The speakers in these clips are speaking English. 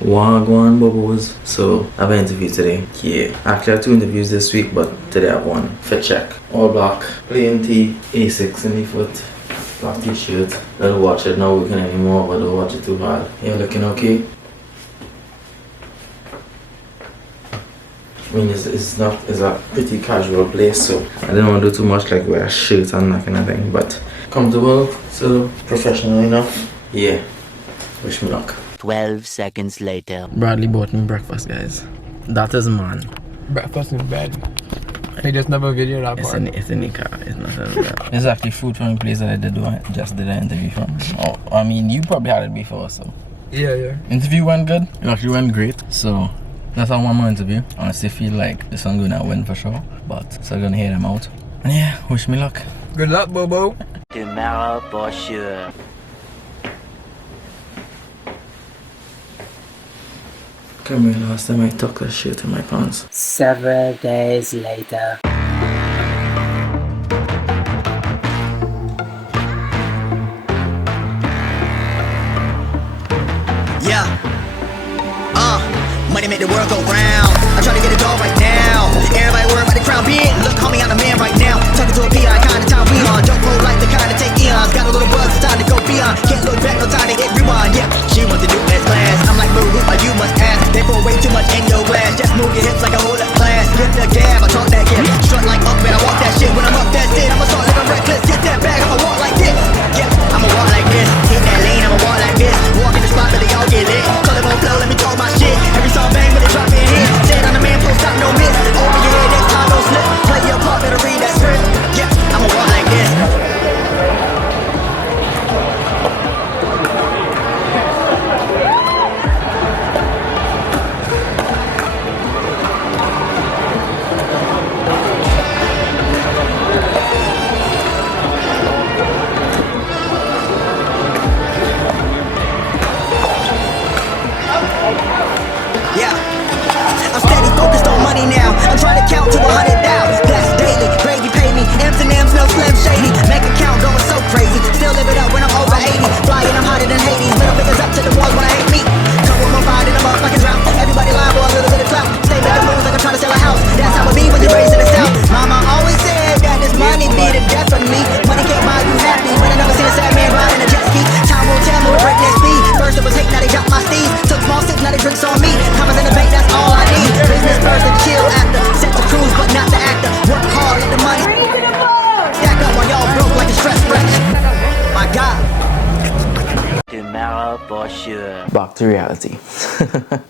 Wagwan Bubbles. So I have an interview today. Yeah. Actually I have 2 interviews this week, but today I have one. Fit check. All black. Plain tee. A6 in the foot. Black t-shirt. Don't watch it, not working anymore, but don't watch it too hard. You're looking okay? I mean, it's a pretty casual place, so I didn't want to do too much, like wear a shirt and that kind of thing, but comfortable, so professional enough. Yeah. Wish me luck. 12 seconds later. Bradley bought me breakfast, guys. That is man. Breakfast in bed. They just never video that part. It's in the car. It's not in that. It's actually food from a place that I just did an interview from. Oh, I mean, you probably had it before, so. Yeah. Interview went good. It actually went great. So that's our 1 more interview. Honestly, feel like this one's gonna win for sure. But still gonna hear them out. And yeah, wish me luck. Good luck, Bobo. Tomorrow for sure. Can't remember last time I tucked that shit in my pants. 7 days later. Yeah. Money make the world go round. I'm trying to get it all right now. Everybody worry about the crown being. Look, homie, I'm the man right now. Talking to a PI, kind of time we on. Don't roll like the kind of take eons. Got a little buzz, it's time to go beyond. Can't look back, no time to hit rewind. Yeah, she wants to do as class. I'm like, boo, you must ask. They pour way too much in your glass. Just move your hips like a whole up class. Get the gab, I talk that gift. Strut like up, man, I walk that shit. When I'm up, that's it. I'ma start living reckless. Get that bag, I'ma walk like this. Yeah, I'ma walk like this. Hit that lane, I'ma walk like this. Walk in the spot, but they all get lit. Call it on flow, let me talk my shit. Every song bang, but they drop in hit. Said on the man, flow, stop, no miss. Over your head, next time, don't slip. Play your part, better read that script. Yeah, I'ma walk like this. Now I'm trying to count to 100 down. That's daily. Gravy pay me. M's and M's, no Slim Shady. Bank account going so crazy. Still live it up when I'm over 80. Flying, I'm hotter than Hades. Middle fingers up to the ones when I hate me. Come with my ride and I'm up like a drought. Everybody lying for a little bit of clout. Stay making moves like I'm trying to sell a house. That's how it be when you're raised in the South. Mama always said that this money be the death of me. Money can't buy you happy, but I never seen a sad man riding a jet ski. Time will tell me what breakneck speed. First it was hate, now they dropped my steeds. Took small sips, now they drinks on me. Commas in the bank, that's all I need. Business first and chill after. Set the cruise, but not the actor. Work hard, let the money stack up while y'all broke like a stress fresh. My God. Tomorrow for sure. Back to reality.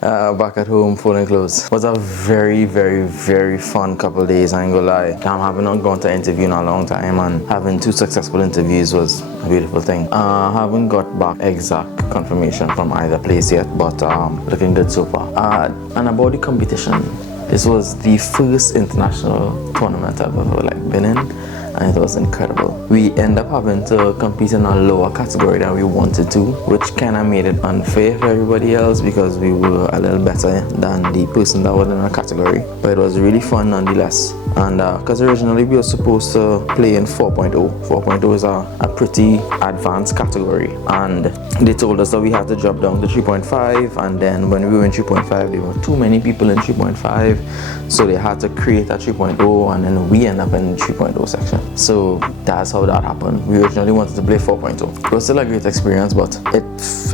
Back at home, folding clothes. Was a very, very, very fun couple of days, I ain't gonna lie. I'm having not gone to interview in a long time, and having 2 successful interviews was a beautiful thing. Haven't got back exact confirmation from either place yet, but looking good so far. And about the competition, this was the first international tournament I've ever been in, and it was incredible. We ended up having to compete in a lower category than we wanted to, which kind of made it unfair for everybody else because we were a little better than the person that was in our category. But it was really fun nonetheless. And because originally we were supposed to play in 4.0. 4.0 is a pretty advanced category, and they told us that we had to drop down to 3.5, and then when we were in 3.5 there were too many people in 3.5, so they had to create a 3.0, and then we end up in the 3.0 section. So that's how that happened. We originally wanted to play 4.0. It was still a great experience, but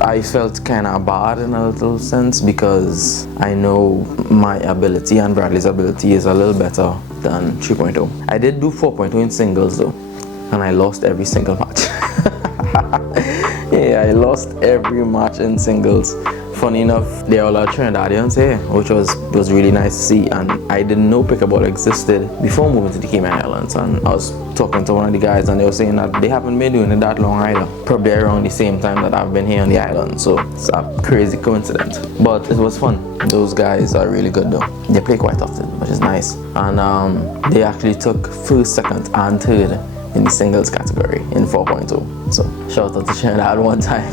I felt kind of bad in a little sense because I know my ability and Bradley's ability is a little better than 3.0. I did do 4.0 in singles though, and I lost every single match. Yeah, I lost every match in singles. Funny enough, they all are Trinidadians here, which was really nice to see, and I didn't know pickleball existed before moving to the Cayman Islands. And I was talking to one of the guys, and they were saying that they haven't been doing it that long either, probably around the same time that I've been here on the island, so it's a crazy coincidence. But it was fun. Those guys are really good though. They play quite often, which is nice, and they actually took first, second, and third in the singles category in 4.0. So shout out to Trinidad one time.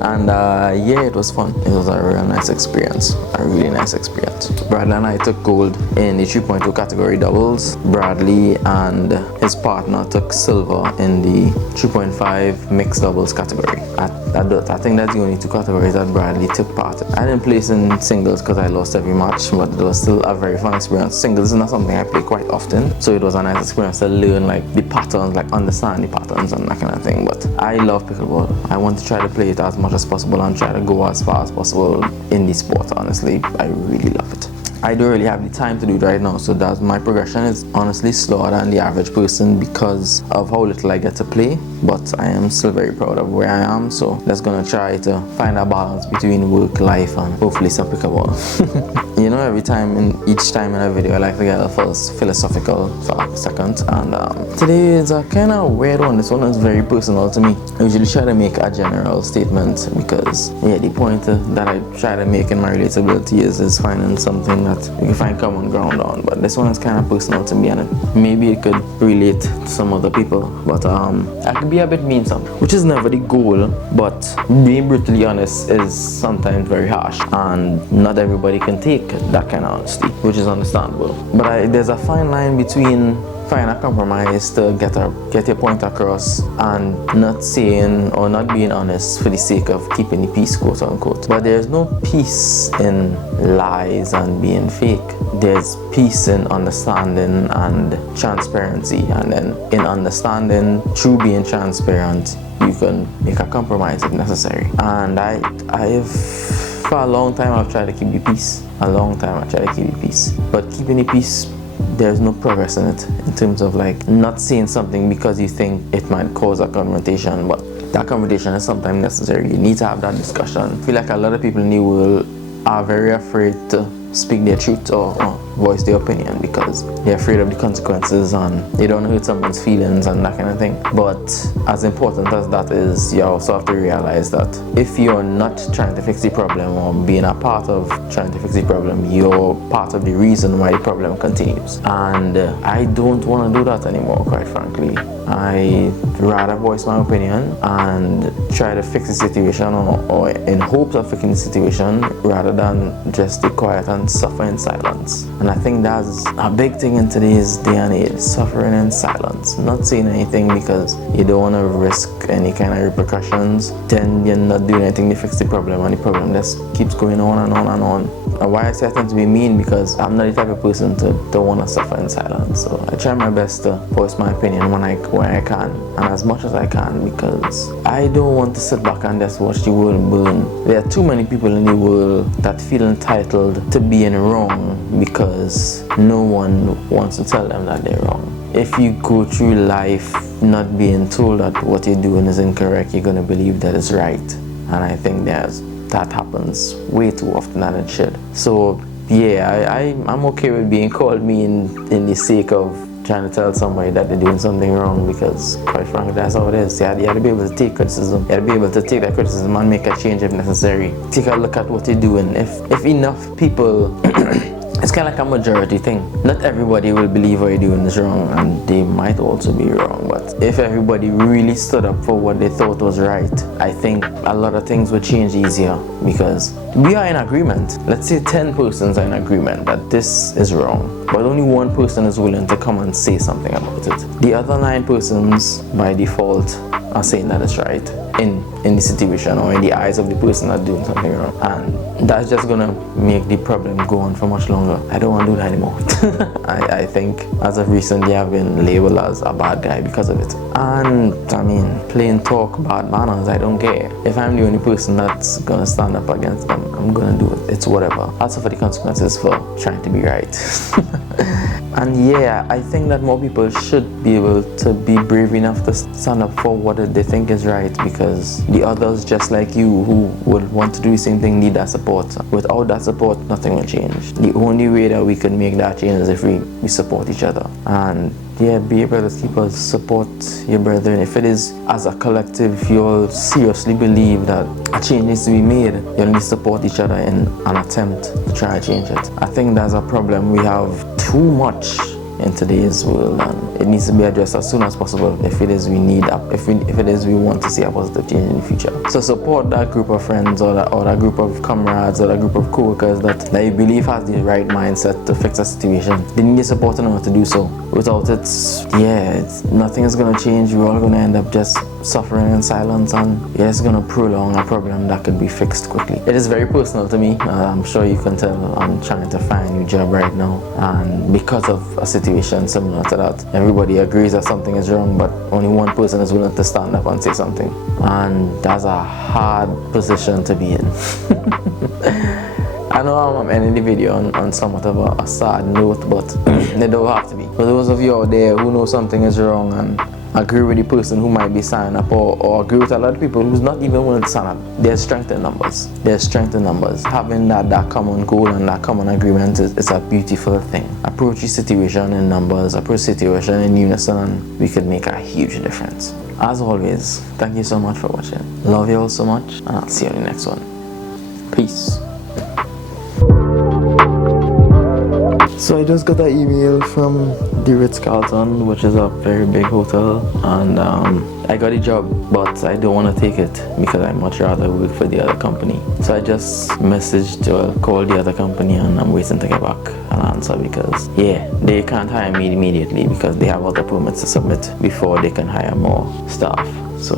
And yeah, it was fun. It was a real nice experience, a really nice experience. Bradley and I took gold in the 3.2 category doubles. Bradley and his his partner took silver in the 3.5 mixed doubles category. I think that's the only 2 categories that Bradley took part in. I didn't place in singles because I lost every match, but it was still a very fun experience. Singles is not something I play quite often, so it was a nice experience to learn like the patterns, like understand the patterns and that kind of thing. But I love pickleball. I want to try to play it as much as possible and try to go as far as possible in the sport. Honestly, I really love it. I don't really have the time to do it right now, so that my progression is honestly slower than the average person because of how little I get to play, but I am still very proud of where I am, so just gonna try to find a balance between work, life, and hopefully some pickleball. You know, each time in a video I like to get a first philosophical for like a second, and today is a kind of weird one. This one is very personal to me. I usually try to make a general statement because the point that I try to make in my relatability is finding something that you can find common ground on, but this one is kind of personal to me, and maybe it could relate to some other people, but I could be a bit mean some, which is never the goal, but being brutally honest is sometimes very harsh, and not everybody can take that kind of honesty, which is understandable. But there's a fine line between find a compromise to get your point across and not saying or not being honest for the sake of keeping the peace, quote unquote. But there's no peace in lies and being fake. There's peace in understanding and transparency, and then in understanding, through being transparent, you can make a compromise if necessary. And I've for a long time I've tried to keep the peace. But keeping the peace, there's no progress in it, in terms of like not saying something because you think it might cause a confrontation, but that confrontation is sometimes necessary. You need to have that discussion. I feel like a lot of people in the world are very afraid to speak their truth or voice their opinion because they're afraid of the consequences and they don't hurt someone's feelings and that kind of thing. But as important as that is, you also have to realize that if you're not trying to fix the problem or being a part of trying to fix the problem, you're part of the reason why the problem continues. And I don't want to do that anymore, quite frankly. I'd rather voice my opinion and try to fix the situation or in hopes of fixing the situation rather than just stay quiet and suffer in silence. And I think that's a big thing in today's day and age, suffering in silence, not saying anything because you don't want to risk any kind of repercussions. Then you're not doing anything to fix the problem, and the problem just keeps going on and on and on. And why I say I tend to be mean, because I'm not the type of person to don't want to suffer in silence. So I try my best to voice my opinion when I can, and as much as I can, because I don't want to sit back and just watch the world burn. There are too many people in the world that feel entitled to being wrong because no one wants to tell them that they're wrong. If you go through life not being told that what you're doing is incorrect, you're going to believe that it's right. And I think that happens way too often than it should. So yeah, I'm okay with being called mean in the sake of trying to tell somebody that they're doing something wrong, because quite frankly that's how it is. You have to be able to take criticism. You have to be able to take that criticism and make a change if necessary. Take a look at what you're doing. If enough people it's kind of like a majority thing. Not everybody will believe what you're doing is wrong, and they might also be wrong. But if everybody really stood up for what they thought was right, I think a lot of things would change easier, because we are in agreement. Let's say 10 persons are in agreement that this is wrong, but only one person is willing to come and say something about it. The other 9 persons, by default, are saying that it's right in the situation or in the eyes of the person that's doing something wrong, and that's just gonna make the problem go on for much longer. I don't want to do that anymore. I think as of recently I've been labeled as a bad guy because of it, and I mean, plain talk, bad manners, I don't care. If I'm the only person that's gonna stand up against them, I'm gonna do it. It's whatever. I'll suffer the consequences for trying to be right. And yeah, I think that more people should be able to be brave enough to stand up for what they think is right, because the others just like you who would want to do the same thing need that support. Without that support, nothing will change. The only way that we can make that change is if we support each other. And yeah, be able to keep us support your brethren. If it is as a collective, you'll seriously believe that a change needs to be made, you'll need to support each other in an attempt to try to change it. I think that's a problem. We have too much in today's world, and it needs to be addressed as soon as possible if it is we need if it is we want to see a positive change in the future. So support that group of friends or that group of comrades or that group of co-workers that you believe has the right mindset to fix a situation. They need your support in order to do so. Without it, nothing is going to change. We're all going to end up just suffering in silence, and it's going to prolong a problem that could be fixed quickly. It is very personal to me. I'm sure you can tell I'm trying to find a new job right now, and because of a situation similar to that, everybody agrees that something is wrong, but only one person is willing to stand up and say something, and that's a hard position to be in. I know I'm ending the video on somewhat of a sad note, but they don't have to be. For those of you out there who know something is wrong and agree with the person who might be signing up, or agree with a lot of people who's not even willing to sign up, there's strength in numbers. There's strength in numbers. Having that common goal and that common agreement is a beautiful thing. Approach the situation in numbers, approach the situation in unison, and we could make a huge difference. As always, thank you so much for watching. Love you all so much, and I'll see you in the next one. Peace. So I just got an email from the Ritz-Carlton, which is a very big hotel, and I got a job, but I don't want to take it because I'd much rather work for the other company. So I just called the other company, and I'm waiting to get back an answer because they can't hire me immediately because they have other permits to submit before they can hire more staff. So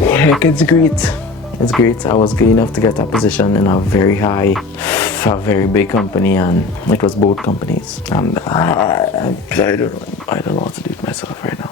heck, it's great. It's great. I was good enough to get a position in a very big company, and it was both companies. And I don't know what to do with myself right now.